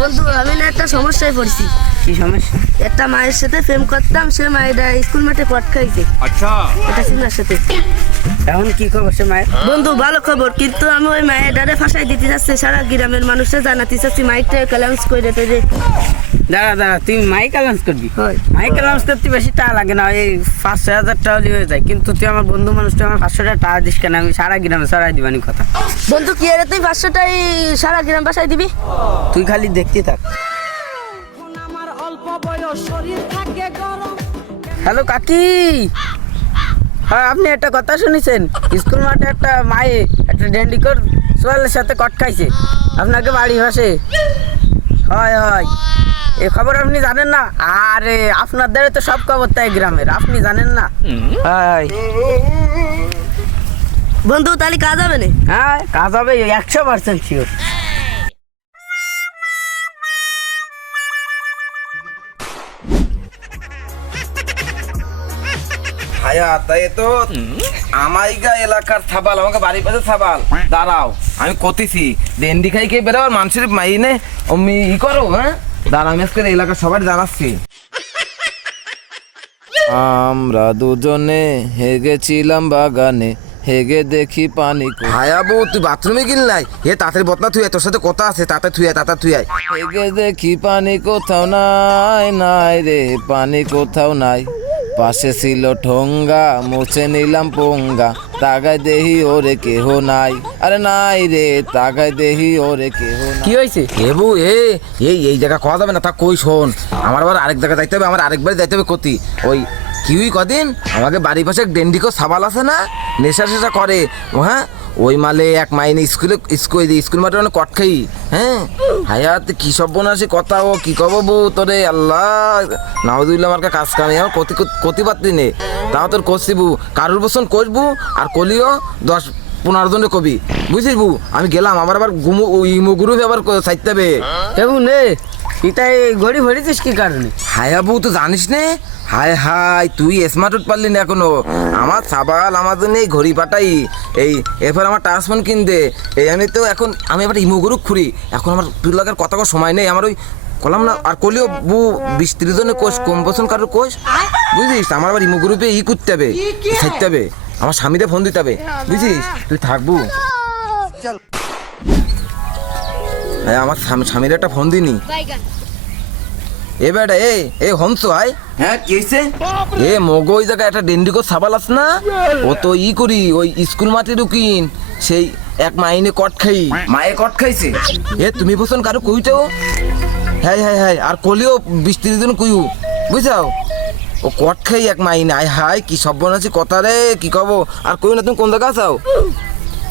বন্ধু আমি না একটা সমস্যায় পড়ছি। কি সমস্যা? একটা মায়ের সাথে প্রেম করতাম, সে মায়েরা স্কুল মাঠে পট খাইছে। আচ্ছা, এটা চিনার সাথে। এখন কি খবর সে মায়ের? বন্ধু ভালো খবর, কিন্তু আমি ওই মায়ের ডারে ফাঁসাই দিতে যাচ্ছি, সারা গ্রামের মানুষরা জানাতে চাচ্ছি মাইকটা অ্যালাউন্স করে দিতে যে। দাঁড়া তুই মাইক অ্যালাউন্স করবি? হয়। মাইক অ্যালাউন্স করতে বেশি টাকা লাগে না, এই 5-6 হাজার টাকা হয়ে যায়। কিন্তু তুই আমার বন্ধু মানুষ, তুই আমার 500 টাকা দিস কেন? আমি সারা গ্রামে ছড়াই দিবানি কথা। বন্ধু কি এর তুই 500টাই সারা গ্রাম বাসায় দিবি? তুই খালি দেখতে থাক। হ্যালো কাকি, হ্যাঁ আপনি একটা কথা শুনেছেন? স্কুল মাঠে একটা মায়ে একটা ডেন্ডিকর সোয়ালের সাথে কট খাইছে, আপনাকে বাড়ি ভাসে। হয় হয়, এই খবর আপনি জানেন না? আরে আপনার দ্বারা তো সব খবর তাই গ্রামের, আপনি জানেন না? হয় বন্ধু তাহলে কাজ হবে না? হ্যাঁ কাজ হবে 100% শিওর। তাই তো আমাইগা এলাকার থাবাল, আমাকে বাড়ির পাশে থাবাল। দাঁড়াও আমি কতিছি ডেন্ডি খাই কে বেরো আর মানুষের মাইনে অমনি ই করো। হ্যাঁ দাঁড়া, আমি আজকে এলাকার সবাই জানাচ্ছি। আমরা দুজনে হেগেছিলাম বাগানে, হেগে দেখি পানি। হায়াবু তুই বাথরুমে গিল নাই? হে তাড়াতাড়ি বদনা, তুই তোর সাথে কথা আছে, তাতে তুই আয়। হেগে দেখি পানি কোথাও নাই, নাই রে পানি কোথাও নাই। পাশে ছিল ঠোঙ্গা, মুছে নিলাম পোঙ্গা, তাগায় দেহি ওরে কেহ নাই। আরে নাই রে তাগায় দেহি ওরে কেহ নাই। কি হয়েছে? এবু এই জায়গা খাওয়া যাবে না, তা কই শোন, আমার আবার আরেক জায়গায় যাইতে হবে, আমার আরেকবার যাইতে হবে কতি। ওই কিউই কদিন আমাকে বাড়ির পাশে ডেন্ডিকো সাবাল আছে না, নেশা শেষা করে ও। হ্যাঁ ওই মালে এক মাইনে স্কুল মাঠে মানে কট খাই। হ্যাঁ হায়াত কি সব বোনাসি কথা, ও কি কব বউ তোরে আল্লাহ নাউজুবিল্লাহ, আমার কাজ কামি আমার কতি পাত্তি নেই। তাও তোর কষিবু কারুর বসন কষবু আর কলিও 10-15 জনের কবি, বুঝিস বু। আমি গেলাম, আবার ইমো গ্রুপ আবার চাইতে হবে। এবং নে এটাই ঘড়ি ভরেছিস কি কারণে? হায়া বউ তো জানিস নে? হায় তুই স্মার্ট পারলি না এখনো। আমার সাবাল আমার জন্য এই ঘড়ি পাঠাই, এই এরপর আমার টাচফোন কিনতে, এই আমি তো এখন আমি এবার ইমো গ্রুপ খুঁড়ি। এখন আমার তুই লাগার কথা সময় নেই আমার, ওই কলাম না আর কলিও বু 20-30 জনের কোষ, কম পছন্দ কারোর কোষ, বুঝিস। আমার আবার ইমো গ্রুপে করতে হবে, থাকতে হবে, আমার স্বামীতে ফোন দিতে হবে, বুঝিস। তুই থাকবু আমার স্বামীর একটা ফোন দিনি। এ বেটা এ হংস আয়। হ্যাঁ কি হয়েছে? এ মগো ওই জায়গায় একটা ডেন্ডিকো সাবাল আছে না, ও তো করি ওই স্কুল মাঠে ঢুকিন সেই এক মাইনে কট খাই, মায়ে কট খাইছে। এ তুমি বসুন কারো কুইটাও। হ্যাঁ আর কলিও 20-30 জন কুইউ, বুঝাও। ও কট খাই এক মাইনে, আয় হাই কি সব বোনাছি কথা রে, কি কব। আর কই না তুমি কোন জায়গা আসাও?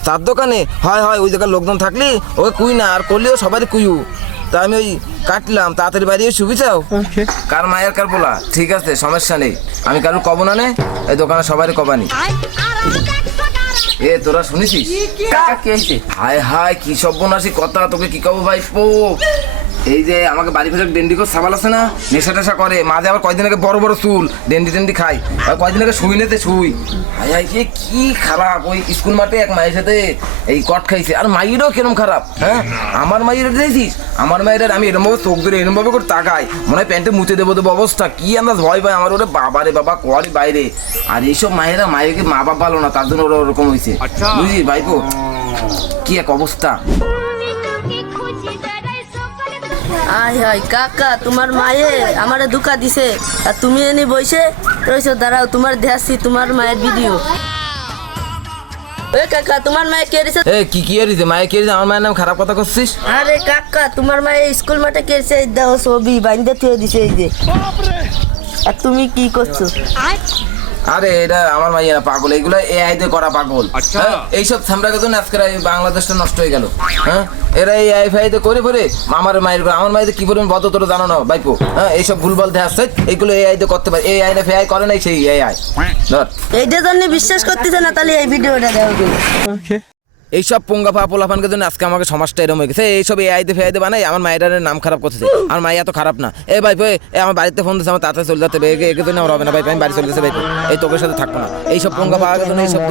চার দোকানে। হয় ওই জায়গার লোকজন থাকলি ওকে কুই না, আর করলেও সবারই কুইউ। তা আমি ওই কাটলাম তাড়াতাড়ি বাইরে সুবিচাও। কার মায়ের কার বলা, ঠিক আছে সমস্যা নেই, আমি কারোর কব না নে, এই দোকানে সবারই কবানি। এ তোরা শুনেছিস? হায় কি সব বোনাসি কথা, তোকে কি কব ভাই পো। এই যে আমাকে বাড়ি ফেলে ডেন্ডিকো সাবাল আছে না, নেশা টেশা করে, মাঝে আবার কয়দিন আগে বড় চুল, ডেন্ডি খাই, আর কয়দিন আগে শুই নেতে শুই। হায় কি খারাপ, ওই স্কুল মাঠে এক মায়ের সাথে এই কট খাইছে। আর মাইরও কিরম খারাপ। হ্যাঁ আমার মাইরে দেখছিস, আমার মায়ের আমি এরম ভাবে চোখ ধরে এরম ভাবে করে তাকাই, মনে হয় প্যান্টে মুছে দেবো দেবো অবস্থা, কি আন্দাজ ভয় পায় আমার। ওরে বাবা রে বাবা কোয়ারি বাইরে। আর এইসব মায়েরা মায়েরকে মা বাপ ভালো না, তার জন্য ওরা ওরকম হয়েছে, বুঝিস ভাইপো কি এক অবস্থা। হাই কাকা, তোমার মায়ে আমারে ধোকা দিছে, আর তুমি এনে বসে রয়েছো। দাঁড়াও তোমার দেখাচ্ছি তোমার মায়ের ভিডিও। এ কাকা তোমার মায়ে কে দিছে? এ কি হয়েছে? মায়ে কে দিছে? আমার মায়ের নাম খারাপ কথা করছিস? আরে কাকা তোমার মায়ে স্কুল মাঠে কেছে, দেখো ছবি বাইন্দে থুয়ে দিছে এই যে। আর তুমি কি করছো? আরে এটা আমার মাইয়া পাগল, এগুলো এআই দিয়ে করা পাগল। এইসব সামরাকে জন্য আজকে বাংলাদেশটা নষ্ট হয়ে গেল। হ্যাঁ এরা এই এআই ফাইতে করে আমার মায়ের কি বলবেন বদ তোরা জানো না ভাইপো। হ্যাঁ এইসব ভুলভাল দিয়ে আসছে, এইগুলো এআই দিয়ে করতে পারে। এআই না ফেআই করে নাই, সেই এআই ধর। এইটা জন্য বিশ্বাস করতেছে না, তাহলে এই ভিডিওটা দেখো। এইসব পোঙ্গা পা পোলাপানকে জন্য আজকে আমাকে সমাজটা এরকম হয়ে গেছে। এইসব এআইতে ফেআইতে বানাই আমার মায়ের নাম খারাপ করতেছে। আমার মাইয়া তো খারাপ না। এ ভাই আমার বাড়িতে ফোন দিচ্ছে, আমার তাড়াতাড়ি চলে যেতে হবে, একে জন্য আমার হবে না ভাই, আমি বাড়ি চলে যেতে ভাই, এই তোকের সাথে থাকবো না। এইসব পোঙ্গা পাওয়া গেছে না, এইসব